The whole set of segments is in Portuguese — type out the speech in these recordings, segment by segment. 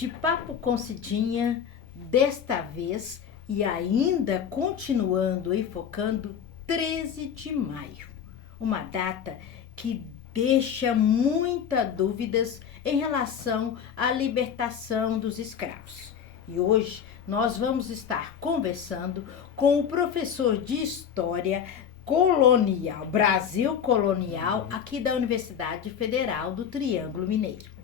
De Papo com Cidinha, desta vez e ainda continuando e focando 13 de maio, uma data que deixa muitas dúvidas em relação à libertação dos escravos. E hoje nós vamos estar conversando com o professor de História Colonial, Brasil Colonial, aqui da Universidade Federal do Triângulo Mineiro.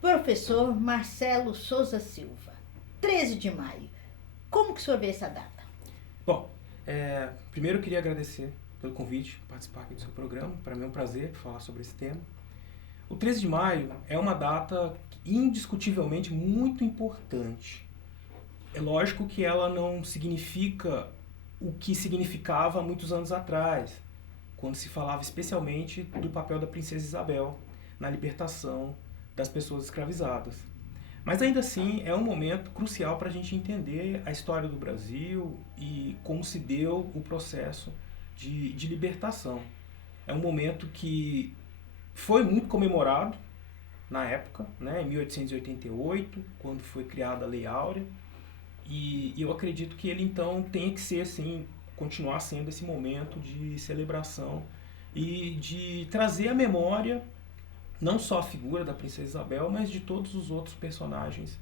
Professor Marcelo Souza Silva, 13 de maio. Como que o senhor vê essa data? Bom, primeiro eu queria agradecer pelo convite para participar aqui do seu programa. Para mim é um prazer falar sobre esse tema. O 13 de maio é uma data indiscutivelmente muito importante. É lógico que ela não significa o que significava há muitos anos atrás, quando se falava especialmente do papel da princesa Isabel na libertação das pessoas escravizadas. Mas ainda assim é um momento crucial para a gente entender a história do Brasil e como se deu o processo de libertação. É um momento que foi muito comemorado na época, né, em 1888, quando foi criada a Lei Áurea, e eu acredito que ele então tem que ser assim, continuar sendo esse momento de celebração e de trazer à memória não só a figura da princesa Isabel, mas de todos os outros personagens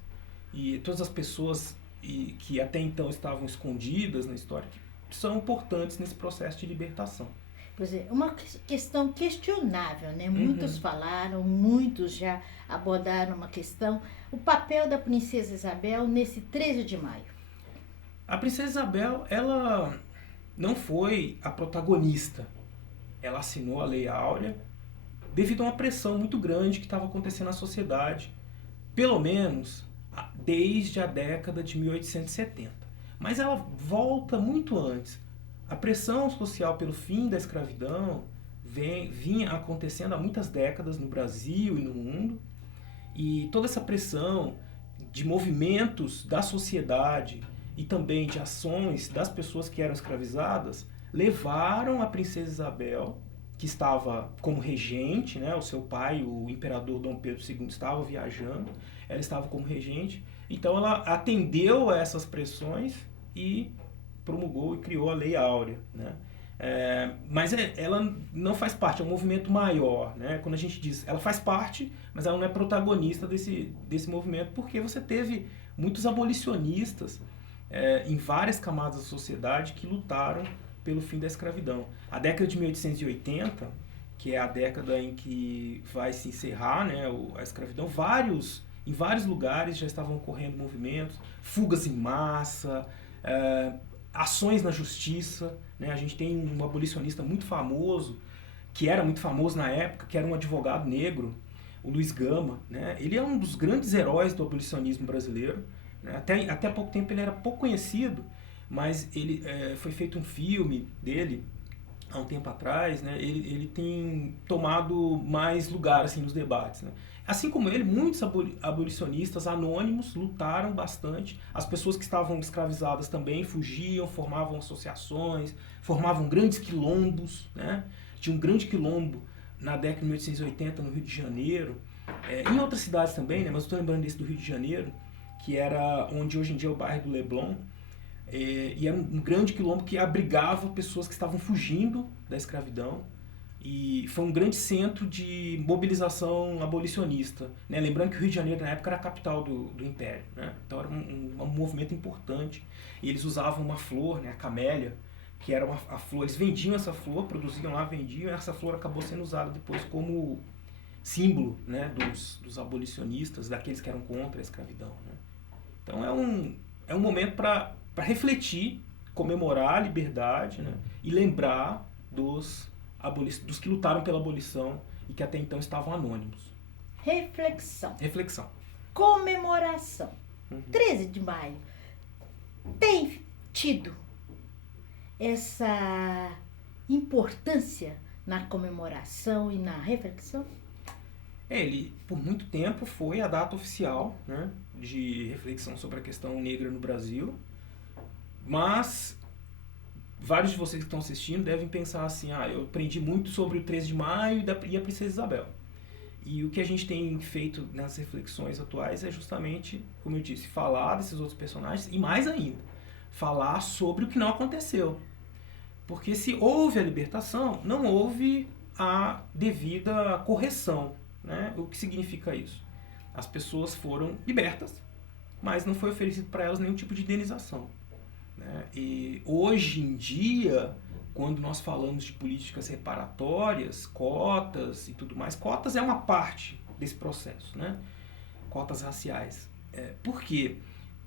e todas as pessoas que até então estavam escondidas na história, que são importantes nesse processo de libertação. Pois é, uma questão questionável, né? Muitos falaram, muitos já abordaram uma questão, o papel da princesa Isabel nesse 13 de maio. A princesa Isabel, ela não foi a protagonista. Ela assinou a Lei Áurea devido a uma pressão muito grande que estava acontecendo na sociedade, pelo menos desde a década de 1870. Mas ela volta muito antes. A pressão social pelo fim da escravidão vinha acontecendo há muitas décadas no Brasil e no mundo, e toda essa pressão de movimentos da sociedade e também de ações das pessoas que eram escravizadas levaram a princesa Isabel, que estava como regente, né? O seu pai, o imperador Dom Pedro II, estava viajando, ela estava como regente, então ela atendeu a essas pressões e promulgou e criou a Lei Áurea, né? Mas ela não faz parte, é um movimento maior, né? Quando a gente diz, ela faz parte, mas ela não é protagonista desse movimento, porque você teve muitos abolicionistas em várias camadas da sociedade que lutaram pelo fim da escravidão. A década de 1880, que é a década em que vai se encerrar, né, a escravidão, em vários lugares já estavam ocorrendo movimentos, fugas em massa, ações na justiça, né? A gente tem um abolicionista muito famoso, que era muito famoso na época, que era um advogado negro, o Luiz Gama, né? Ele é um dos grandes heróis do abolicionismo brasileiro, né? Até há pouco tempo ele era pouco conhecido, mas foi feito um filme dele há um tempo atrás, né? Ele tem tomado mais lugar assim, nos debates, né? Assim como ele, muitos abolicionistas anônimos lutaram bastante. As pessoas que estavam escravizadas também fugiam, formavam associações, formavam grandes quilombos, né? Tinha um grande quilombo na década de 1880 no Rio de Janeiro, em outras cidades também, né? Mas eu estou lembrando desse do Rio de Janeiro, que era onde hoje em dia é o bairro do Leblon. E era um grande quilombo que abrigava pessoas que estavam fugindo da escravidão, e foi um grande centro de mobilização abolicionista, né? Lembrando que o Rio de Janeiro na época era a capital do Império, né? Então era um movimento importante, e eles usavam uma flor, né, a camélia, que era a flor, eles vendiam essa flor, produziam lá, vendiam, e essa flor acabou sendo usada depois como símbolo, né, dos abolicionistas, daqueles que eram contra a escravidão, né? Então é um momento para refletir, comemorar a liberdade, né? E lembrar dos que lutaram pela abolição e que até então estavam anônimos. Reflexão. Comemoração. 13 de maio tem tido essa importância na comemoração e na reflexão? Ele, por muito tempo, foi a data oficial, né, de reflexão sobre a questão negra no Brasil, mas vários de vocês que estão assistindo devem pensar assim, eu aprendi muito sobre o 13 de maio e a Princesa Isabel. E o que a gente tem feito nas reflexões atuais é justamente, como eu disse, falar desses outros personagens e mais ainda, falar sobre o que não aconteceu. Porque se houve a libertação, não houve a devida correção, né? O que significa isso? As pessoas foram libertas, mas não foi oferecido para elas nenhum tipo de indenização, né? E hoje em dia, quando nós falamos de políticas reparatórias, cotas e tudo mais, cotas é uma parte desse processo, né? Cotas raciais. Por quê?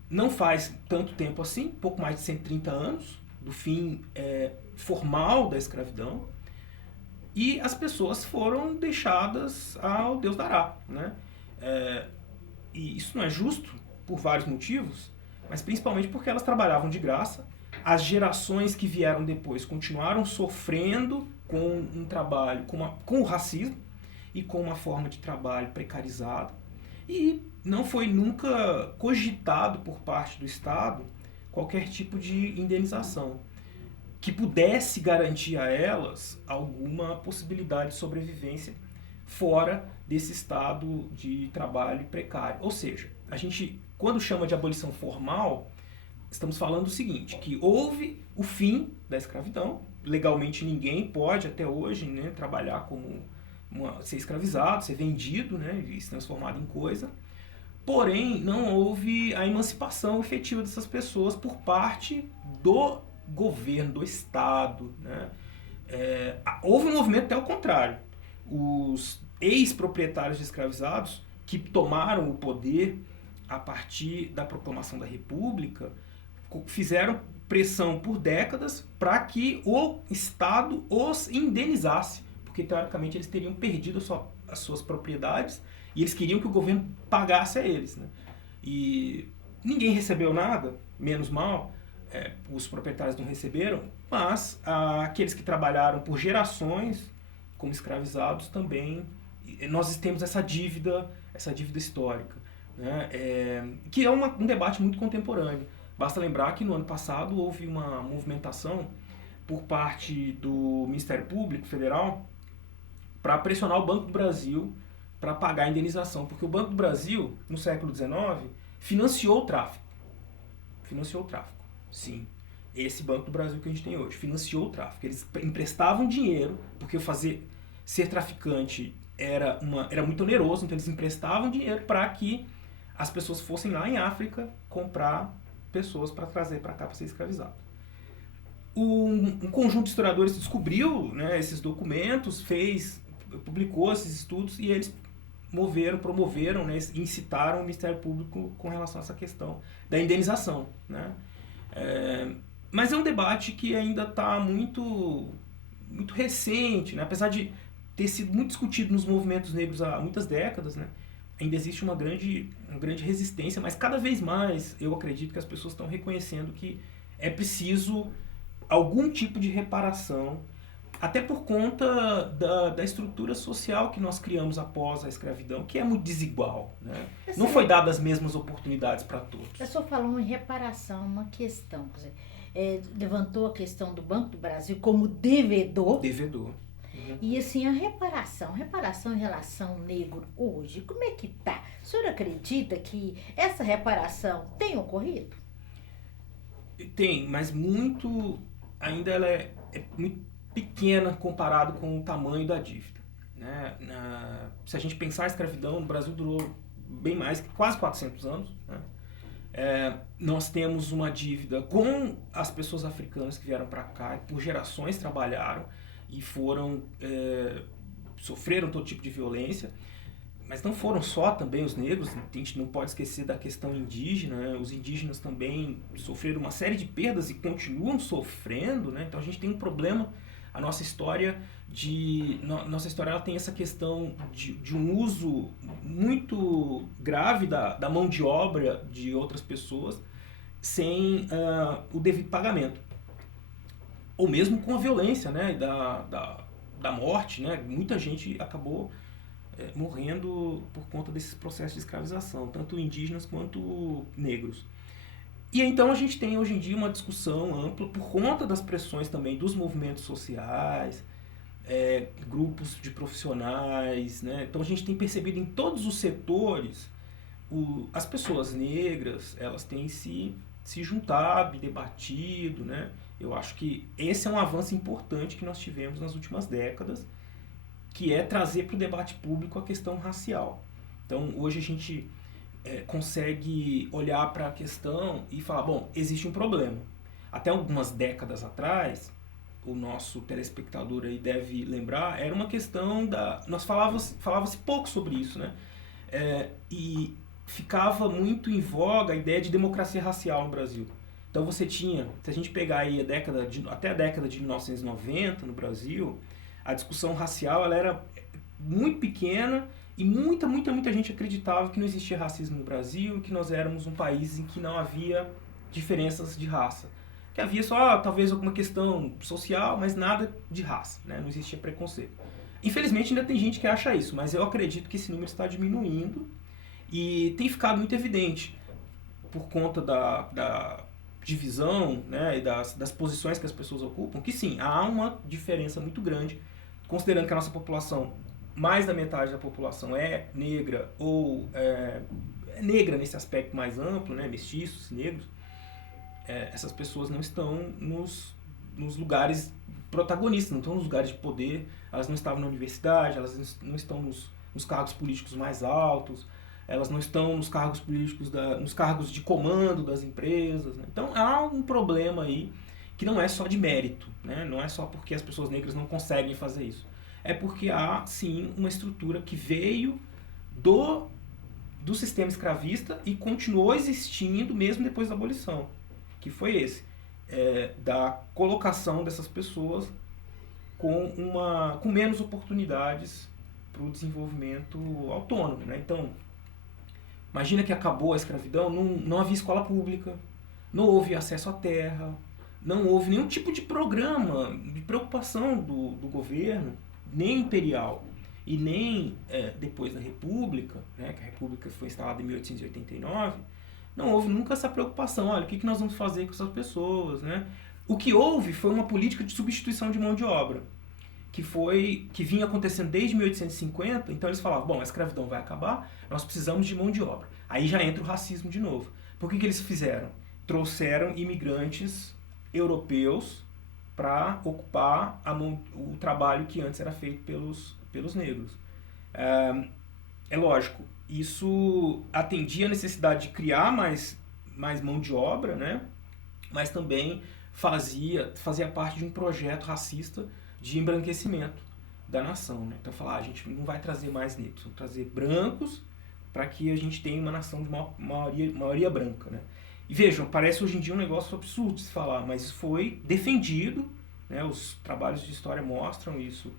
Não faz tanto tempo assim, pouco mais de 130 anos, do fim formal da escravidão, e as pessoas foram deixadas ao Deus dará, né? E isso não é justo por vários motivos, mas principalmente porque elas trabalhavam de graça. As gerações que vieram depois continuaram sofrendo com um trabalho, com o racismo e com uma forma de trabalho precarizada. E não foi nunca cogitado por parte do Estado qualquer tipo de indenização que pudesse garantir a elas alguma possibilidade de sobrevivência fora desse estado de trabalho precário. Ou seja, a gente, quando chama de abolição formal, estamos falando o seguinte, que houve o fim da escravidão, legalmente ninguém pode até hoje, né, trabalhar como ser escravizado, ser vendido, né, e se transformado em coisa, porém não houve a emancipação efetiva dessas pessoas por parte do governo, do Estado, né? Houve um movimento até ao contrário. Os ex-proprietários de escravizados que tomaram o poder a partir da proclamação da República fizeram pressão por décadas para que o Estado os indenizasse, porque teoricamente eles teriam perdido as suas propriedades e eles queriam que o governo pagasse a eles, né? E ninguém recebeu nada, menos mal, os proprietários não receberam, mas aqueles que trabalharam por gerações como escravizados também, nós temos essa dívida histórica, né? Que é um debate muito contemporâneo. Basta lembrar que no ano passado houve uma movimentação por parte do Ministério Público Federal para pressionar o Banco do Brasil para pagar a indenização, porque o Banco do Brasil, no século XIX, financiou o tráfico. Financiou o tráfico, sim. Esse Banco do Brasil que a gente tem hoje financiou o tráfico. Eles emprestavam dinheiro, porque ser traficante era muito oneroso, então eles emprestavam dinheiro para que as pessoas fossem lá em África comprar pessoas para trazer para cá para ser escravizado. Um conjunto de historiadores descobriu, né, esses documentos, publicou esses estudos e eles promoveram, né, incitaram o Ministério Público com relação a essa questão da indenização, né? Mas é um debate que ainda está muito, muito recente, né? Apesar de ter sido muito discutido nos movimentos negros há muitas décadas, né? Ainda existe uma grande resistência, mas cada vez mais eu acredito que as pessoas estão reconhecendo que é preciso algum tipo de reparação, até por conta da estrutura social que nós criamos após a escravidão, que é muito desigual, né? Não foi dadas as mesmas oportunidades para todos. Eu só falando em reparação, uma questão, quer dizer, levantou a questão do Banco do Brasil como devedor. Devedor. Uhum. E assim, a reparação em relação ao negro hoje, como é que tá? O senhor acredita que essa reparação tem ocorrido? Tem, mas ainda ela é muito pequena comparado com o tamanho da dívida, né? Se a gente pensar a escravidão, no Brasil durou bem mais, quase 400 anos, né? Nós temos uma dívida com as pessoas africanas que vieram para cá e por gerações trabalharam e sofreram todo tipo de violência, mas não foram só também os negros, a gente não pode esquecer da questão indígena, né? Os indígenas também sofreram uma série de perdas e continuam sofrendo, né? Então a gente tem um problema. A nossa história ela tem essa questão de um uso muito grave da mão de obra de outras pessoas sem o devido pagamento. Ou mesmo com a violência, né, da morte, né? Muita gente acabou morrendo por conta desses processos de escravização, tanto indígenas quanto negros. E então a gente tem hoje em dia uma discussão ampla por conta das pressões também dos movimentos sociais, grupos de profissionais, né? Então a gente tem percebido em todos os setores as pessoas negras, elas têm se juntado e debatido, né? Eu acho que esse é um avanço importante que nós tivemos nas últimas décadas, que é trazer para o debate público a questão racial. Então hoje a gente consegue olhar para a questão e falar, bom, existe um problema. Até algumas décadas atrás, o nosso telespectador aí deve lembrar, era uma questão nós falava-se pouco sobre isso, né? E ficava muito em voga a ideia de democracia racial no Brasil. Então você tinha, se a gente pegar aí até a década de 1990 no Brasil, a discussão racial ela era muito pequena e muita gente acreditava que não existia racismo no Brasil, que nós éramos um país em que não havia diferenças de raça. Que havia só talvez alguma questão social, mas nada de raça, né? Não existia preconceito. Infelizmente ainda tem gente que acha isso, mas eu acredito que esse número está diminuindo e tem ficado muito evidente por conta da divisão, né, e das posições que as pessoas ocupam, que sim, há uma diferença muito grande, considerando que a nossa população, mais da metade da população é negra ou é negra nesse aspecto mais amplo, né, mestiços, negros, essas pessoas não estão nos lugares protagonistas, não estão nos lugares de poder, elas não estavam na universidade, elas não estão nos cargos políticos mais altos, elas não estão nos cargos políticos, nos cargos de comando das empresas, né? Então há um problema aí que não é só de mérito, né? Não é só porque as pessoas negras não conseguem fazer isso. É porque há, sim, uma estrutura que veio do sistema escravista e continuou existindo mesmo depois da abolição, que foi esse, da colocação dessas pessoas com menos oportunidades para o desenvolvimento autônomo, né? Então, imagina que acabou a escravidão, não havia escola pública, não houve acesso à terra, não houve nenhum tipo de programa de preocupação do governo, nem imperial e nem depois da República, né, que a República foi instalada em 1889, não houve nunca essa preocupação. Olha, o que nós vamos fazer com essas pessoas, né? O que houve foi uma política de substituição de mão de obra, que vinha acontecendo desde 1850, então eles falavam, bom, a escravidão vai acabar, nós precisamos de mão de obra. Aí já entra o racismo de novo. Por que eles fizeram? Trouxeram imigrantes europeus para ocupar o trabalho que antes era feito pelos negros. É lógico, isso atendia a necessidade de criar mais mão de obra, né? Mas também fazia parte de um projeto racista de embranquecimento da nação, né? Então falar, a gente não vai trazer mais negros, vamos trazer brancos para que a gente tenha uma nação de maioria branca, né? E vejam, parece hoje em dia um negócio absurdo de se falar, mas foi defendido, né? Os trabalhos de história mostram isso,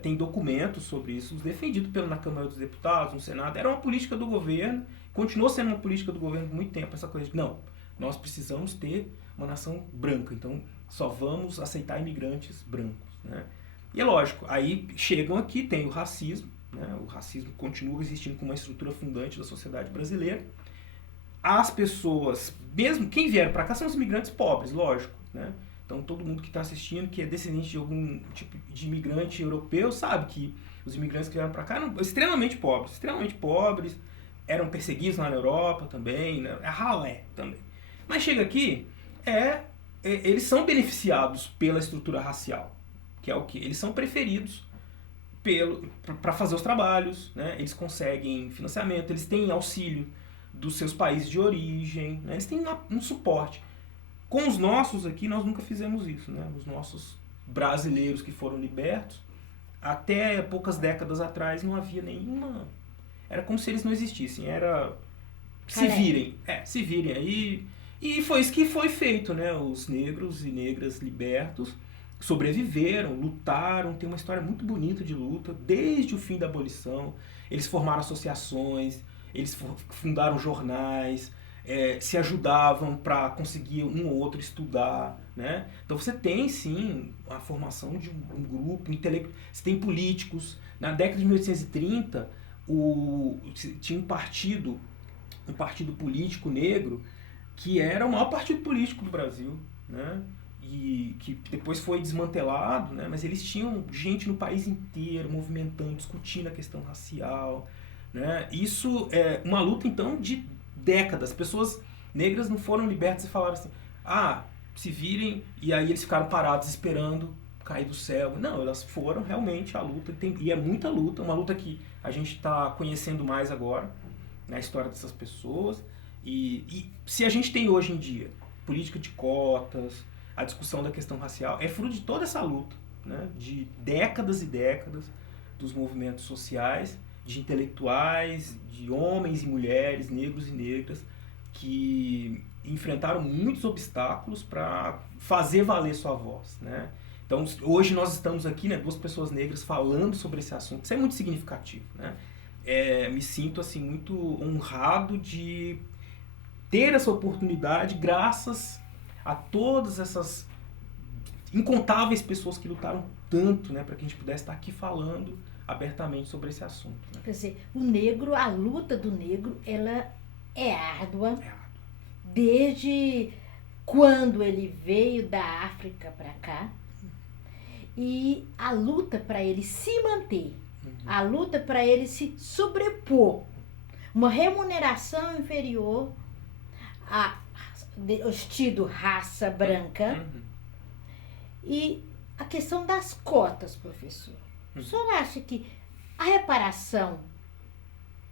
tem documentos sobre isso, defendido na Câmara dos Deputados, no Senado. Era uma política do governo, continuou sendo uma política do governo por muito tempo, essa coisa de, não, nós precisamos ter uma nação branca, então só vamos aceitar imigrantes brancos, né? E é lógico, aí chegam aqui, tem o racismo, né? O racismo continua existindo como uma estrutura fundante da sociedade brasileira. As pessoas, mesmo quem vieram para cá são os imigrantes pobres, lógico, né? Então todo mundo que está assistindo, que é descendente de algum tipo de imigrante europeu, sabe que os imigrantes que vieram para cá eram extremamente pobres, eram perseguidos lá na Europa também, né? A ralé também. Mas chega aqui, eles são beneficiados pela estrutura racial, que é o que? Eles são preferidos para fazer os trabalhos, né? Eles conseguem financiamento, eles têm auxílio dos seus países de origem, né? Eles têm um suporte. Com os nossos aqui, nós nunca fizemos isso, né? Os nossos brasileiros que foram libertos, até poucas décadas atrás não havia nenhuma... Era como se eles não existissem, era... Se virem aí. E foi isso que foi feito, né? Os negros e negras libertos sobreviveram, lutaram, tem uma história muito bonita de luta, desde o fim da abolição. Eles formaram associações, eles fundaram jornais, se ajudavam para conseguir um ou outro estudar, né? Então você tem sim a formação de um grupo intelectual, você tem políticos. Na década de 1830 tinha um partido político negro que era o maior partido político do Brasil, né? E que depois foi desmantelado, né? Mas eles tinham gente no país inteiro movimentando, discutindo a questão racial, né? Isso é uma luta então de décadas. Pessoas negras não foram libertas e falaram assim, se virem, e aí eles ficaram parados esperando cair do céu. Não, elas foram realmente à luta, e é muita luta, uma luta que a gente está conhecendo mais agora, na história dessas pessoas, e se a gente tem hoje em dia política de cotas, a discussão da questão racial, é fruto de toda essa luta, né, de décadas e décadas dos movimentos sociais, de intelectuais, de homens e mulheres, negros e negras, que enfrentaram muitos obstáculos para fazer valer sua voz, né? Então, hoje nós estamos aqui, né, duas pessoas negras falando sobre esse assunto. Isso é muito significativo, né? Me sinto assim muito honrado de ter essa oportunidade graças a todas essas incontáveis pessoas que lutaram tanto, né, para que a gente pudesse estar aqui falando abertamente sobre esse assunto, né? Quer dizer, a luta do negro, ela é árdua. Desde quando ele veio da África para cá, e a luta para ele se manter, a luta para ele se sobrepor, uma remuneração inferior a tido raça branca, e a questão das cotas, professor. O senhor acha que a reparação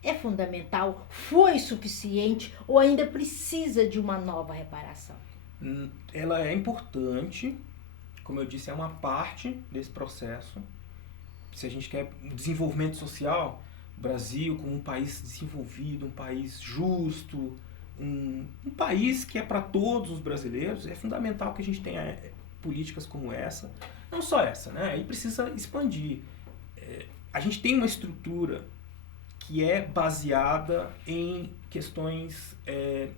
é fundamental, foi suficiente ou ainda precisa de uma nova reparação? Ela é importante, como eu disse, é uma parte desse processo. Se a gente quer desenvolvimento social, o Brasil como um país desenvolvido, um país justo, um país que é para todos os brasileiros, é fundamental que a gente tenha políticas como essa. Não só essa, né? E precisa expandir. A gente tem uma estrutura que é baseada em questões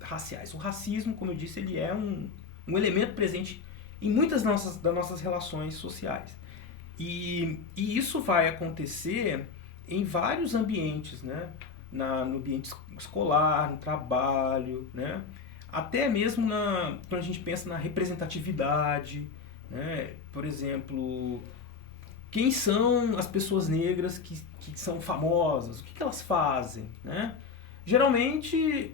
raciais. O racismo, como eu disse, ele é um elemento presente em muitas das nossas relações sociais. E isso vai acontecer em vários ambientes, né? No ambiente escolar, no trabalho, né? Até mesmo quando a gente pensa na representatividade, né? Por exemplo, quem são as pessoas negras que são famosas? O que elas fazem, né? Geralmente,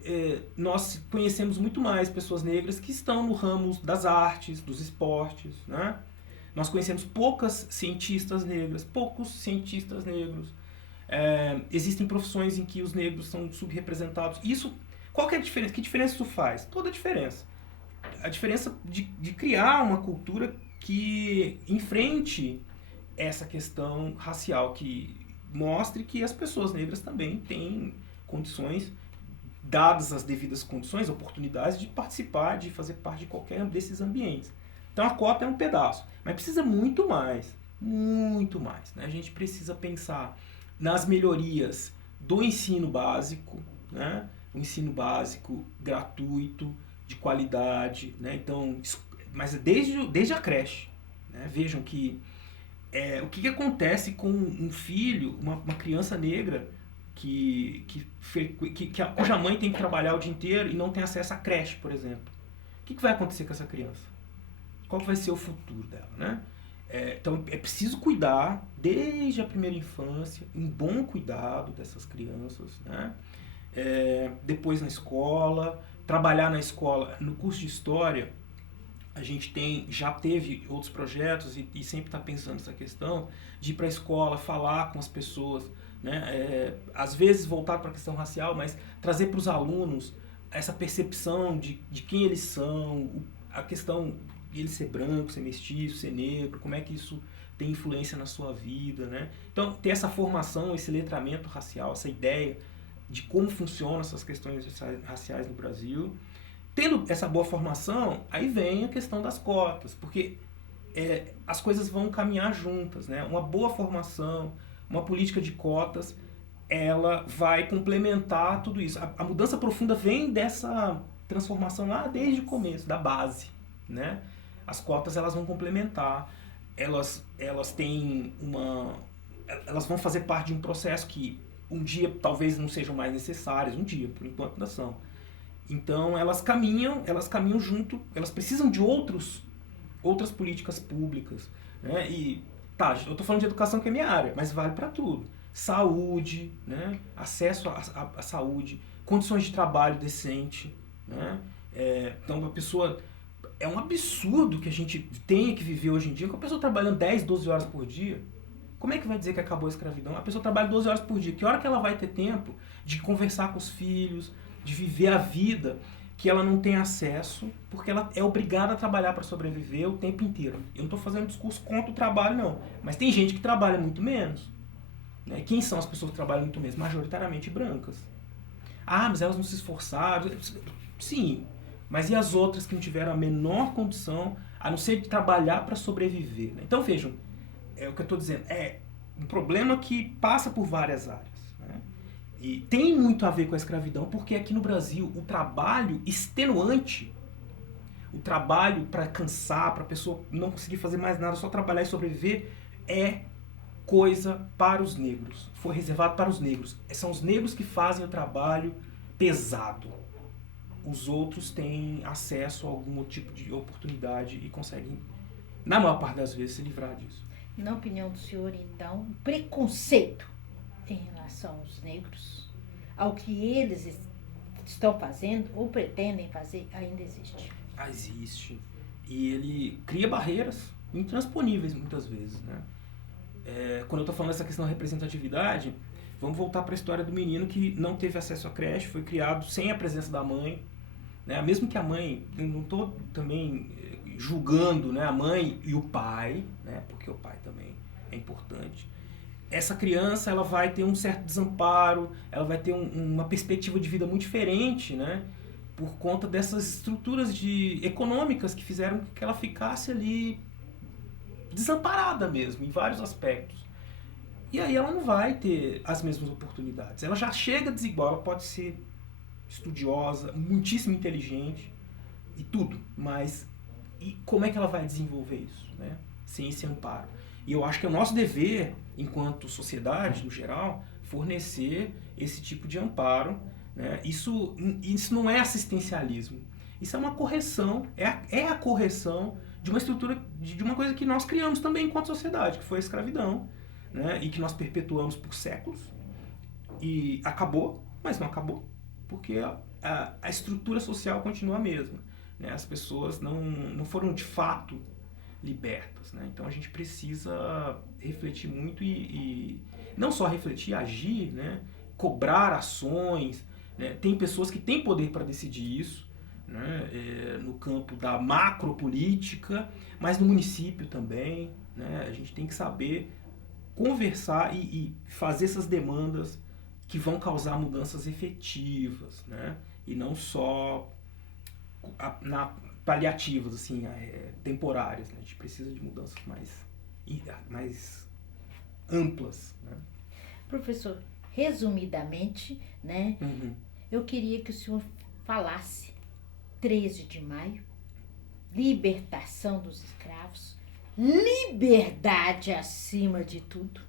nós conhecemos muito mais pessoas negras que estão no ramo das artes, dos esportes, né? Nós conhecemos poucos cientistas negros. Existem profissões em que os negros são subrepresentados. Isso, qual que é a diferença? Que diferença isso faz? Toda a diferença. A diferença de criar uma cultura que enfrente essa questão racial, que mostre que as pessoas negras também têm condições, dadas as devidas condições, oportunidades de participar, de fazer parte de qualquer desses ambientes. Então a cota é um pedaço, mas precisa muito mais, né? A gente precisa pensar nas melhorias do ensino básico, né? O ensino básico gratuito, de qualidade, né? Então, mas desde a creche, né? Vejam que o que acontece com um filho, uma criança negra cuja mãe tem que trabalhar o dia inteiro e não tem acesso à creche, por exemplo. O que vai acontecer com essa criança? Qual vai ser o futuro dela, né? Então é preciso cuidar desde a primeira infância, um bom cuidado dessas crianças, né? Depois na escola, trabalhar na escola. No curso de História, a gente já teve outros projetos e sempre está pensando nessa questão de ir para a escola, falar com as pessoas, né? Às vezes voltar para a questão racial, mas trazer para os alunos essa percepção de quem eles são, a questão de ele ser branco, ser mestiço, ser negro, como é que isso tem influência na sua vida, né? Então, ter essa formação, esse letramento racial, essa ideia de como funcionam essas questões raciais no Brasil. Tendo essa boa formação, aí vem a questão das cotas, porque as coisas vão caminhar juntas, né? Uma boa formação, uma política de cotas, ela vai complementar tudo isso. A mudança profunda vem dessa transformação lá desde o começo, da base, né? As cotas, elas vão complementar, elas têm elas vão fazer parte de um processo que um dia talvez não sejam mais necessárias, um dia, por enquanto não são. Então elas caminham junto, elas precisam de outras políticas públicas, né? E tá, eu tô falando de educação que é minha área, mas vale para tudo. Saúde, né? Acesso à saúde, condições de trabalho decente, né? Então a pessoa... É um absurdo que a gente tenha que viver hoje em dia com a pessoa trabalhando 10, 12 horas por dia. Como é que vai dizer que acabou a escravidão? A pessoa trabalha 12 horas por dia. Que hora que ela vai ter tempo de conversar com os filhos, de viver a vida que ela não tem acesso, porque ela é obrigada a trabalhar para sobreviver o tempo inteiro? Eu não estou fazendo discurso contra o trabalho, não. Mas tem gente que trabalha muito menos. Né? Quem são as pessoas que trabalham muito menos? Majoritariamente brancas. Ah, mas elas não se esforçaram. Sim, mas e as outras que não tiveram a menor condição, a não ser de trabalhar para sobreviver? Né? Então vejam, é o que eu estou dizendo, é um problema que passa por várias áreas. Né? E tem muito a ver com a escravidão, porque aqui no Brasil o trabalho extenuante, o trabalho para cansar, para a pessoa não conseguir fazer mais nada, só trabalhar e sobreviver, é coisa para os negros. Foi reservado para os negros. São os negros que fazem o trabalho pesado. Os outros têm acesso a algum tipo de oportunidade e conseguem, na maior parte das vezes, se livrar disso. Na opinião do senhor, então, o preconceito em relação aos negros, ao que eles estão fazendo ou pretendem fazer, ainda existe? Existe. E ele cria barreiras intransponíveis, muitas vezes. Né? Quando eu estou falando dessa questão da representatividade, vamos voltar para a história do menino que não teve acesso à creche, foi criado sem a presença da mãe. Né? Mesmo que a mãe, eu não estou também julgando, né, a mãe e o pai, né, porque o pai também é importante. Essa criança, ela vai ter um certo desamparo, ela vai ter uma perspectiva de vida muito diferente, né, por conta dessas estruturas econômicas que fizeram que ela ficasse ali desamparada mesmo, em vários aspectos. E aí ela não vai ter as mesmas oportunidades. Ela já chega desigual, ela pode ser estudiosa, muitíssimo inteligente e tudo, mas e como é que ela vai desenvolver isso, né? Sem esse amparo? E eu acho que é o nosso dever, enquanto sociedade, no geral, fornecer esse tipo de amparo. Né? Isso não é assistencialismo, isso é uma correção, é a correção de uma estrutura, de uma coisa que nós criamos também enquanto sociedade, que foi a escravidão, né? E que nós perpetuamos por séculos, e acabou, mas não acabou, porque a estrutura social continua a mesma. Né? As pessoas não foram de fato libertas. Né? Então a gente precisa refletir muito e não só refletir, agir, né? Cobrar ações. Né? Tem pessoas que têm poder para decidir isso, né? No campo da macropolítica, mas no município também. Né? A gente tem que saber conversar e fazer essas demandas que vão causar mudanças efetivas, né? E não só paliativas, assim, temporárias. Né? A gente precisa de mudanças mais amplas. Né? Professor, resumidamente, né, eu queria que o senhor falasse 13 de maio, libertação dos escravos, liberdade acima de tudo,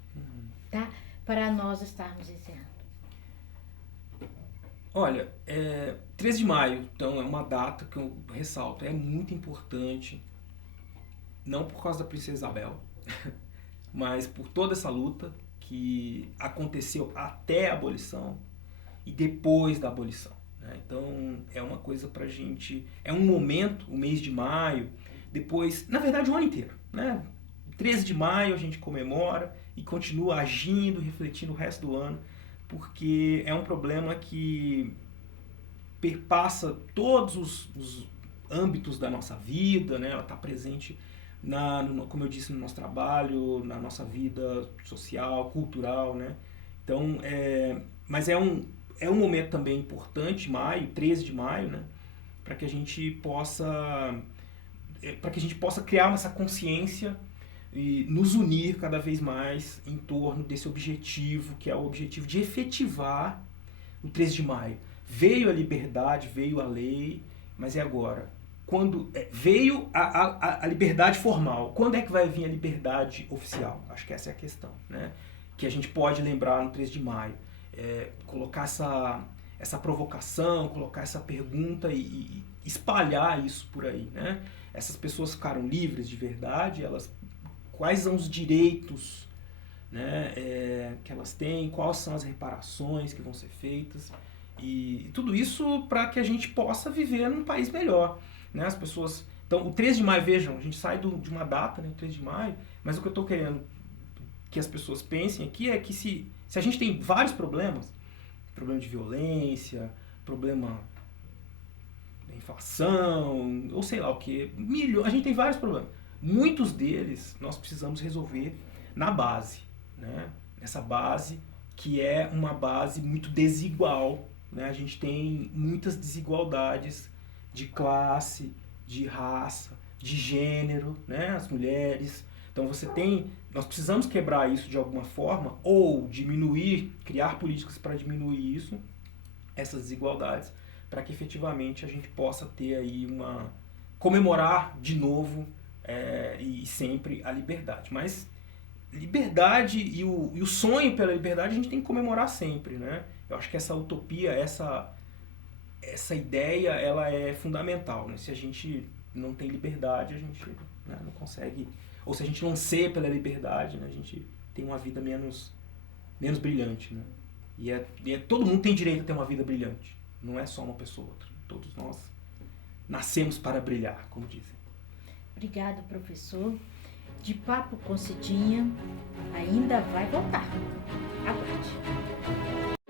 tá? Para nós estarmos encerrando. Olha, 13 de maio, então, é uma data que eu ressalto, é muito importante, não por causa da Princesa Isabel, mas por toda essa luta que aconteceu até a abolição e depois da abolição. Né? Então, é uma coisa pra gente, é um momento, o mês de maio, depois, na verdade, o ano inteiro. Né? 13 de maio a gente comemora e continua agindo, refletindo o resto do ano, porque é um problema que perpassa todos os âmbitos da nossa vida, né? Ela está presente, como eu disse, no nosso trabalho, na nossa vida social, cultural. Né? Então, mas é um momento também importante, maio, 13 de maio, né? Para que a gente possa criar essa consciência e nos unir cada vez mais em torno desse objetivo, que é o objetivo de efetivar o 13 de maio. Veio a liberdade, veio a lei, Mas e agora? Quando veio a liberdade formal, quando é que vai vir a liberdade oficial? Acho que essa é a questão, né? Que a gente pode lembrar no 3 de maio. Colocar essa provocação, colocar essa pergunta e espalhar isso por aí, né? Essas pessoas ficaram livres de verdade? Quais são os direitos, né, que elas têm? Quais são as reparações que vão ser feitas? E tudo isso para que a gente possa viver num país melhor, né? As pessoas... Então, o 3 de maio, vejam, a gente sai de uma data, né, 3 de maio, mas o que eu estou querendo que as pessoas pensem aqui é que se a gente tem vários problemas, problema de violência, problema da inflação, ou sei lá o que, a gente tem vários problemas. Muitos deles nós precisamos resolver na base, né? Essa base que é uma base muito desigual, né? A gente tem muitas desigualdades de classe, de raça, de gênero, né? As mulheres. Então nós precisamos quebrar isso de alguma forma, ou criar políticas para diminuir isso, essas desigualdades, para que efetivamente a gente possa ter aí comemorar de novo e sempre a liberdade. Mas liberdade e o sonho pela liberdade a gente tem que comemorar sempre, né? Eu acho que essa utopia, essa ideia, ela é fundamental, né? Se a gente não tem liberdade, a gente, né, não consegue... Ou se a gente não ser pela liberdade, né, a gente tem uma vida menos brilhante, né? E todo mundo tem direito a ter uma vida brilhante. Não é só uma pessoa ou outra. Todos nós nascemos para brilhar, como dizem. Obrigado, professor. De Papo com Cidinha ainda vai voltar. Aguarde.